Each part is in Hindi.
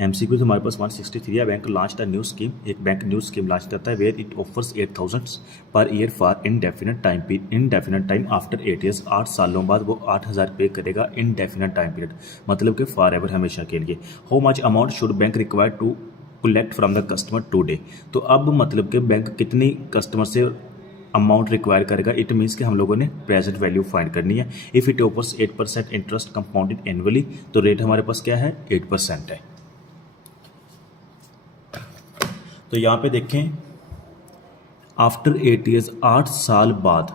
MCQs हमारे पास 163 है। Bank launch a new scheme, एक बैंक न्यू स्कीम लॉन्च करता है where it offers 8,000 per year for indefinite time after 8 years. 8 सालों बाद वो 8,000 पे करेगा इनडेफिनेट टाइम पीरियड, मतलब कि फॉर एवर, हमेशा के लिए। How much amount should bank require to collect from the customer today. तो अब मतलब कि बैंक कितनी कस्टमर से अमाउंट रिक्वायर करेगा। इट मीन्स कि हम लोगों ने प्रेजेंट वैल्यू फाइंड करनी है। If it offers 8% interest compounded annually, तो रेट हमारे पास क्या है, 8% है। तो यहाँ पे देखें, आफ्टर 8 ईयर्स, 8 साल बाद,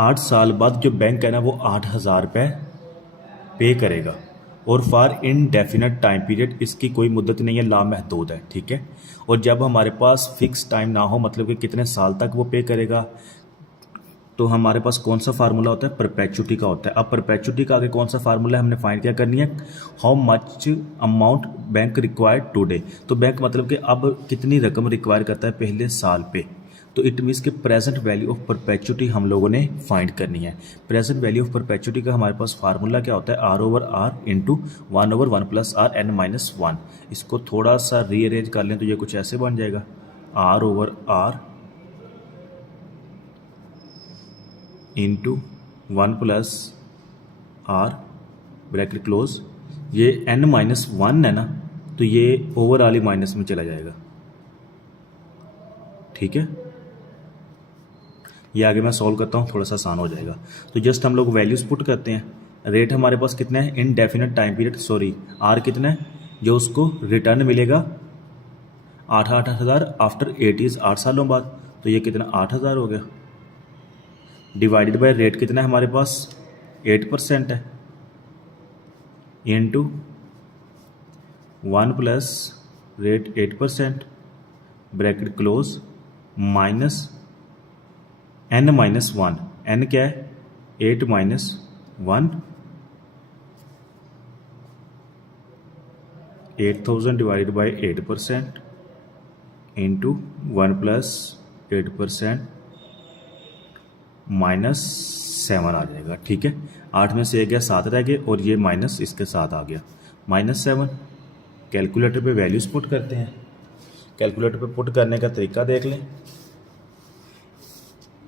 8 साल बाद जो बैंक है ना वो 8,000 रुपये पे करेगा, और फॉर इनडेफिनेट टाइम पीरियड, इसकी कोई मुद्दत नहीं है, लामहदूद है, ठीक है। और जब हमारे पास फिक्स टाइम ना हो, मतलब कि कितने साल तक वो पे करेगा, तो हमारे पास कौन सा फार्मूला होता है, परपेचुटी का होता है। अब परपेचुटी का आगे कौन सा फार्मूला है, हमने फाइंड क्या करनी है, how much amount bank required today. तो बैंक मतलब कि अब कितनी रकम रिक्वायर करता है पहले साल पे, तो इट मीन्स कि प्रेजेंट वैल्यू ऑफ परपेचुटी हम लोगों ने फाइंड करनी है। प्रेजेंट वैल्यू ऑफ परपेचुटी का हमारे पास फार्मूला क्या होता है, R/R इंटू 1/1 प्लस Rn-1। इसको थोड़ा सा रीअरेंज कर लें तो ये कुछ ऐसे बन जाएगा, R/R into 1 plus R bracket close. ये n-1 है ना, तो ये ओवरऑल ही माइनस में चला जाएगा, ठीक है। ये आगे मैं सॉल्व करता हूँ, थोड़ा सा आसान हो जाएगा। तो जस्ट हम लोग वैल्यूज पुट करते हैं। रेट हमारे पास कितना है, indefinite time period, sorry R कितना है, जो उसको रिटर्न मिलेगा 8,000 आफ्टर 8 ईयर्स, 8 सालों बाद, तो ये कितना 8,000 हो गया, डिवाइडेड बाय रेट कितना है हमारे पास, 8% है, into 1 plus rate 8% bracket close minus n-1। n क्या है, 8-1, 8,000 डिवाइडेड बाई 8% इंटू 1 प्लस 8% -7 आ जाएगा, ठीक है। 8 में से 1 गया, 7 रह गए, और ये माइनस इसके साथ आ गया, -7। कैलकुलेटर पे वैल्यूज पुट करते हैं। कैलकुलेटर पे पुट करने का तरीका देख लें।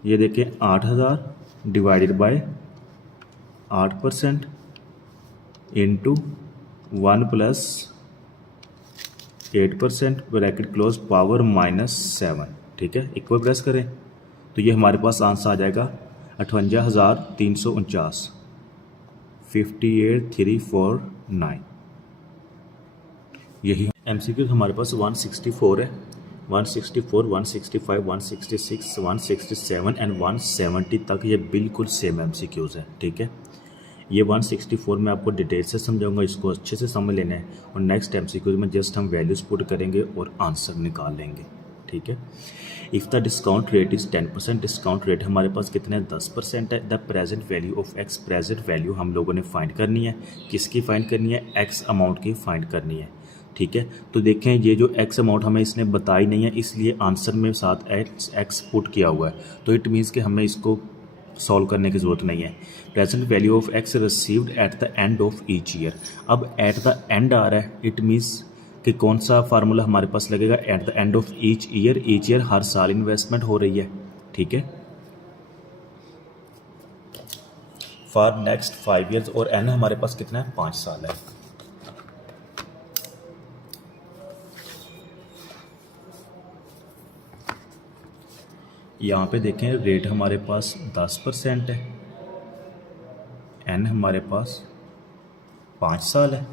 ये देखिए, 8,000 divided by 8% into 1 plus 8% bracket close power -7, ठीक है। इक्वल प्रेस करें तो ये हमारे पास आंसर आ जाएगा 58,349, 58,349। यही MCQ हमारे पास 164 है, 164, 165, 166, 167 एंड 170 तक ये बिल्कुल सेम MCQs है, ठीक है। ये 164 में आपको डिटेल से समझाऊंगा, इसको अच्छे से समझ लेना है, और नेक्स्ट MCQ में जस्ट हम वैल्यूज पुट करेंगे और आंसर निकाल लेंगे, ठीक है। If the discount rate is 10%, discount rate हमारे पास कितने हैं, 10% है। The present value of X, present value हम लोगों ने फाइंड करनी है, किसकी फाइंड करनी है, X अमाउंट की फाइंड करनी है, ठीक है। तो देखें, ये जो X अमाउंट हमें इसने बताई नहीं है, इसलिए आंसर में साथ X पुट किया हुआ है, तो इट मीन्स कि हमें इसको सॉल्व करने की ज़रूरत नहीं है। Present value of X received at the end of each year. अब एट द एंड आ रहा है, इट मीन्स कि कौन सा फार्मूला हमारे पास लगेगा, at the end of each year. Each year हर साल इन्वेस्टमेंट हो रही है, ठीक है, फॉर नेक्स्ट 5 ईयर्स, और एन हमारे पास कितना है, 5 साल है। यहाँ पे देखें, रेट हमारे पास 10% है, एन हमारे पास 5 साल है,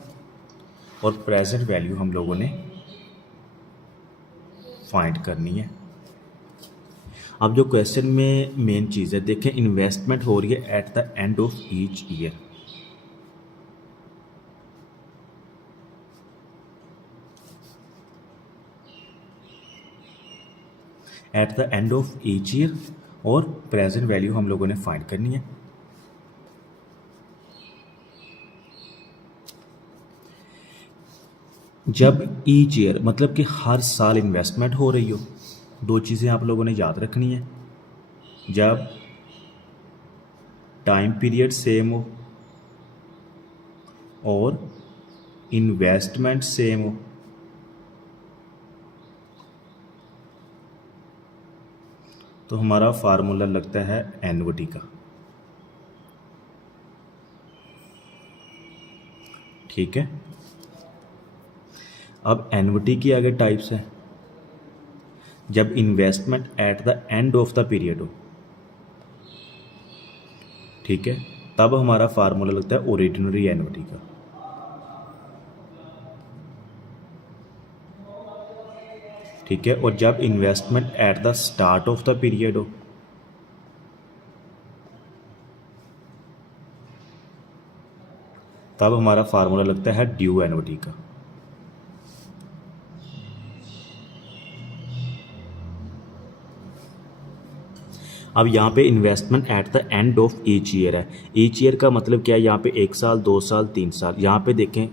और प्रेजेंट वैल्यू हम लोगों ने फाइंड करनी है। अब जो क्वेश्चन में मेन चीज़ है, देखें, इन्वेस्टमेंट हो रही है eight the end of each year. Eight the end of each year, और प्रेजेंट वैल्यू हम लोगों ने फाइंड करनी है। जब ईच ईयर मतलब कि हर साल इन्वेस्टमेंट हो रही हो, दो चीज़ें आप लोगों ने याद रखनी है। जब टाइम पीरियड सेम हो और इन्वेस्टमेंट सेम हो तो हमारा फार्मूला लगता है एन्युटी का। ठीक है, अब एन्युटी की आगे टाइप्स हैं, जब investment at the end of the period हो, ठीक है, तब हमारा फार्मूला लगता है ओरिजिनरी एन्युटी का। ठीक है, और जब investment at the start of the period हो, तब हमारा फार्मूला लगता है ड्यू एन्युटी का। अब यहाँ पे investment at the end of each year है। ईच ईयर का मतलब क्या है, यहाँ पे 1 साल 2 साल 3 साल, यहाँ पे देखें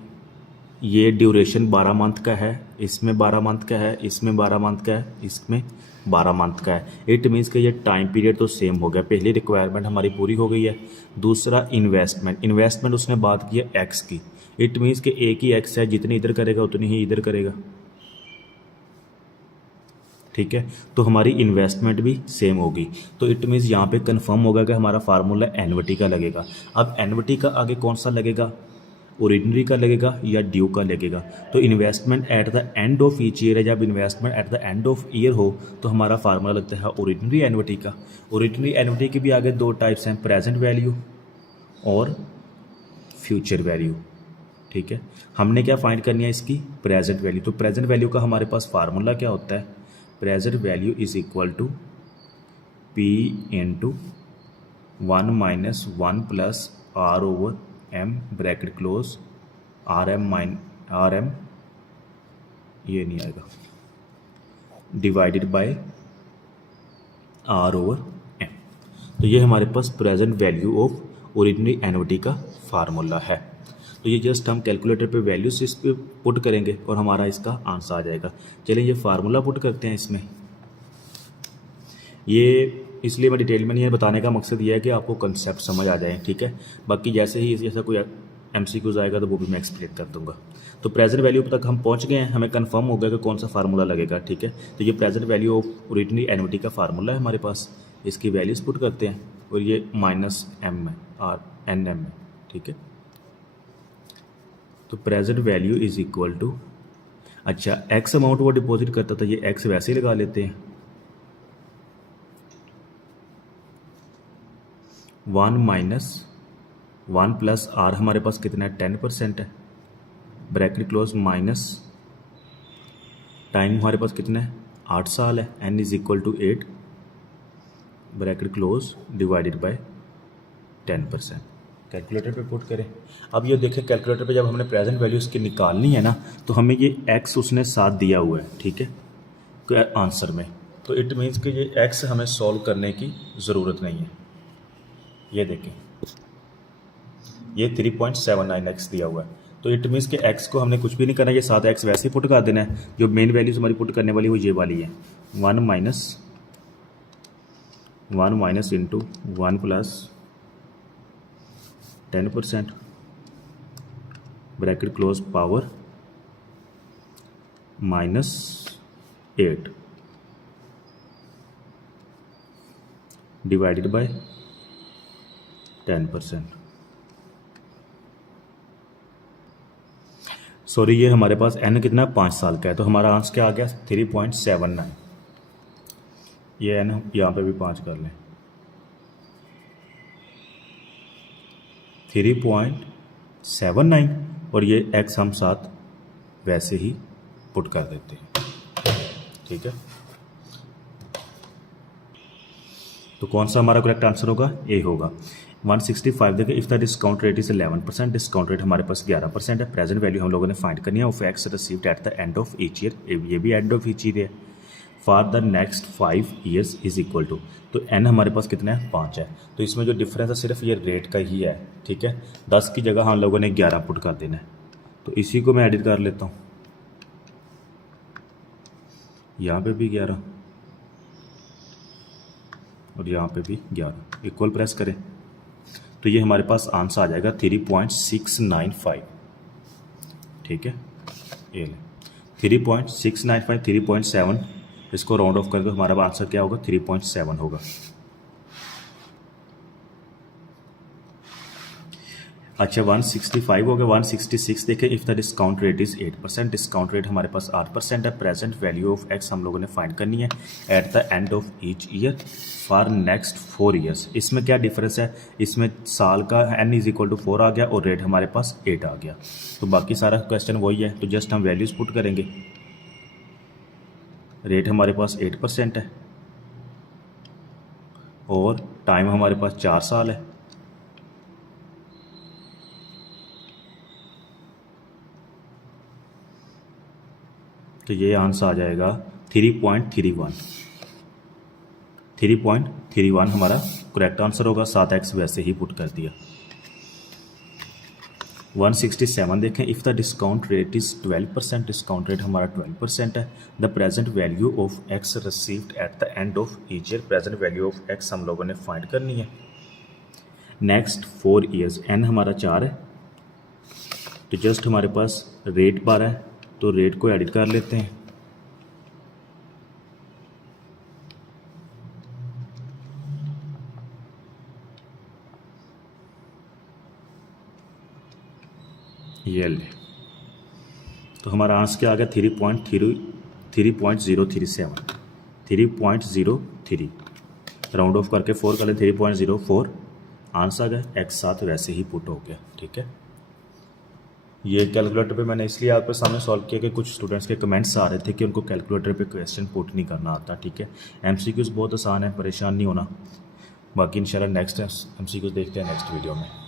ये ड्यूरेशन 12 मंथ का है, इसमें 12 मंथ का है, इसमें 12 मंथ का है, इसमें 12 मंथ का है। इट मीन्स कि ये टाइम पीरियड तो सेम हो गया, पहली रिक्वायरमेंट हमारी पूरी हो गई है। दूसरा इन्वेस्टमेंट उसने बात की है एक्स की, इट मीन्स कि एक ही एक्स है, जितनी इधर करेगा उतनी ही इधर करेगा। ठीक है, तो हमारी इन्वेस्टमेंट भी सेम होगी, तो इट मीन्स यहाँ पे कंफर्म होगा कि हमारा फार्मूला एन्युटी का लगेगा। अब एन्युटी का आगे कौन सा लगेगा, ओरिजिनरी का लगेगा या ड्यू का लगेगा। तो investment at the end of each year है, जब investment at the end of year हो तो हमारा फार्मूला लगता है ओरिजिनरी एन्युटी का। ओरिजिनरी एन्युटी के भी आगे 2 टाइप्स हैं, प्रेजेंट वैल्यू और फ्यूचर वैल्यू। ठीक है, हमने क्या फाइंड करनी है इसकी, प्रेजेंट वैल्यू। तो प्रेजेंट वैल्यू का हमारे पास फार्मूला क्या होता है, present value is equal to P into 1 minus 1 plus R over M bracket close R M ये नहीं आएगा, divided by R over M. तो ये हमारे पास present value of ordinary annuity का फार्मूला है। तो ये जस्ट हम कैलकुलेटर पे वैल्यूज इस पे पुट करेंगे और हमारा इसका आंसर आ जाएगा। चलिए ये फार्मूला पुट करते हैं इसमें। ये इसलिए मैं डिटेल में नहीं है, बताने का मकसद ये है कि आपको कंसेप्ट समझ आ जाए। ठीक है, बाकी जैसे ही जैसा कोई MCQs आएगा तो वो भी मैं एक्सप्लेन कर दूंगा। तो प्रेजेंट वैल्यू तक हम पहुंच गए हैं, हमें कंफर्म हो गया कि कौन सा फार्मूला लगेगा। ठीक है, तो ये present value of ordinary annuity का फार्मूला है हमारे पास, इसकी वैल्यूज पुट करते हैं और ये माइनस एम है आर एन एम है। ठीक है, तो present value is equal to, अच्छा एक्स अमाउंट वो डिपॉजिट करता था, ये एक्स वैसे ही लगा लेते हैं, 1 माइनस 1 प्लस आर हमारे पास कितना है 10% है, ब्रैकेट क्लोज माइनस टाइम हमारे पास कितना है 8 साल है, N is equal to 8 bracket close divided by 10%। Calculator पे पुट करें। अब ये देखें कैलकुलेटर पे जब हमने प्रेजेंट वैल्यू इसकी निकालनी है ना, तो हमें ये एक्स उसने साथ दिया हुआ है। ठीक है, आंसर में, तो इट मीन्स कि ये एक्स हमें सॉल्व करने की ज़रूरत नहीं है। ये देखें ये 3.79x दिया हुआ है, तो इट मीन्स कि x को हमने कुछ भी नहीं करना, ये साथ x वैसे ही पुट कर देना है। जो मेन वैल्यूज हमारी पुट करने वाली वो ये वाली है, 1 minus into 1 plus 10% bracket close power -8 divided by 10%। Sorry, ये हमारे पास n कितना है 5 साल का है, तो हमारा आंसर क्या आ गया 3.79। ये n यहाँ पे भी 5 कर लें, 3.79 और ये x हम साथ वैसे ही पुट कर देते हैं। ठीक है, तो कौन सा हमारा करेक्ट आंसर होगा, ए होगा। 165 देखिए, if the discount rate is 11%, discount rate हमारे पास 11% है। प्रेजेंट वैल्यू हम लोगों ने फाइंड करनी है of X received at the end of each year, ये भी एंड ऑफ ईच ईयर है। For the next 5 years is equal to, तो एन हमारे पास कितना है 5 है, तो इसमें जो डिफरेंस है सिर्फ ये रेट का ही है। ठीक है, 10 की जगह हम लोगों ने 11 पुट कर देना है, तो इसी को मैं एडिट कर लेता हूँ, यहाँ पे भी 11 और यहाँ पे भी 11, इक्वल प्रेस करें तो ये हमारे पास आंसर आ जाएगा 3.695। ठीक है। ये ले 3.695 3.7, इसको राउंड ऑफ करके हमारा आंसर क्या होगा 3.7 होगा। अच्छा 165 हो गया। 166 देखें, if the discount rate is 8%, discount rate हमारे पास 8% है। प्रेजेंट वैल्यू ऑफ एक्स हम लोगों ने फाइंड करनी है eight the end of each year for next 4 years. इसमें क्या डिफरेंस है, इसमें साल का n इज इक्वल टू 4 आ गया और रेट हमारे पास 8 आ गया। तो बाकी सारा क्वेश्चन वही है, तो जस्ट हम वैल्यूज़ पुट करेंगे। रेट हमारे पास 8% है और टाइम हमारे पास 4 साल है। तो ये आंसर आ जाएगा 3.31। 3.31 हमारा करेक्ट आंसर होगा। 7x वैसे ही पुट कर दिया। 167 देखें, if the discount rate is 12%, discount rate हमारा 12% है। The present value of X received at the end of each year, present value of x हम लोगों ने फाइंड करनी है नेक्स्ट 4 ईयर्स। n हमारा 4 है, तो जस्ट हमारे पास रेट 12 है, तो रेट को एडिट कर लेते हैं। ये ले, तो हमारा आंसर क्या आ गया 3.037, 3.03 राउंड ऑफ करके 4 कर लें 3.04 आंसर आ गया। x साथ वैसे ही पुट हो गया। ठीक है, ये कैलकुलेटर पे मैंने इसलिए आपके सामने सॉल्व किया कि कुछ स्टूडेंट्स के कमेंट्स आ रहे थे कि उनको कैलकुलेटर पे क्वेश्चन पुट नहीं करना आता। ठीक है, MCQs बहुत आसान है, परेशान नहीं होना। बाकी इंशाल्लाह नेक्स्ट MCQs देखते हैं नेक्स्ट वीडियो में।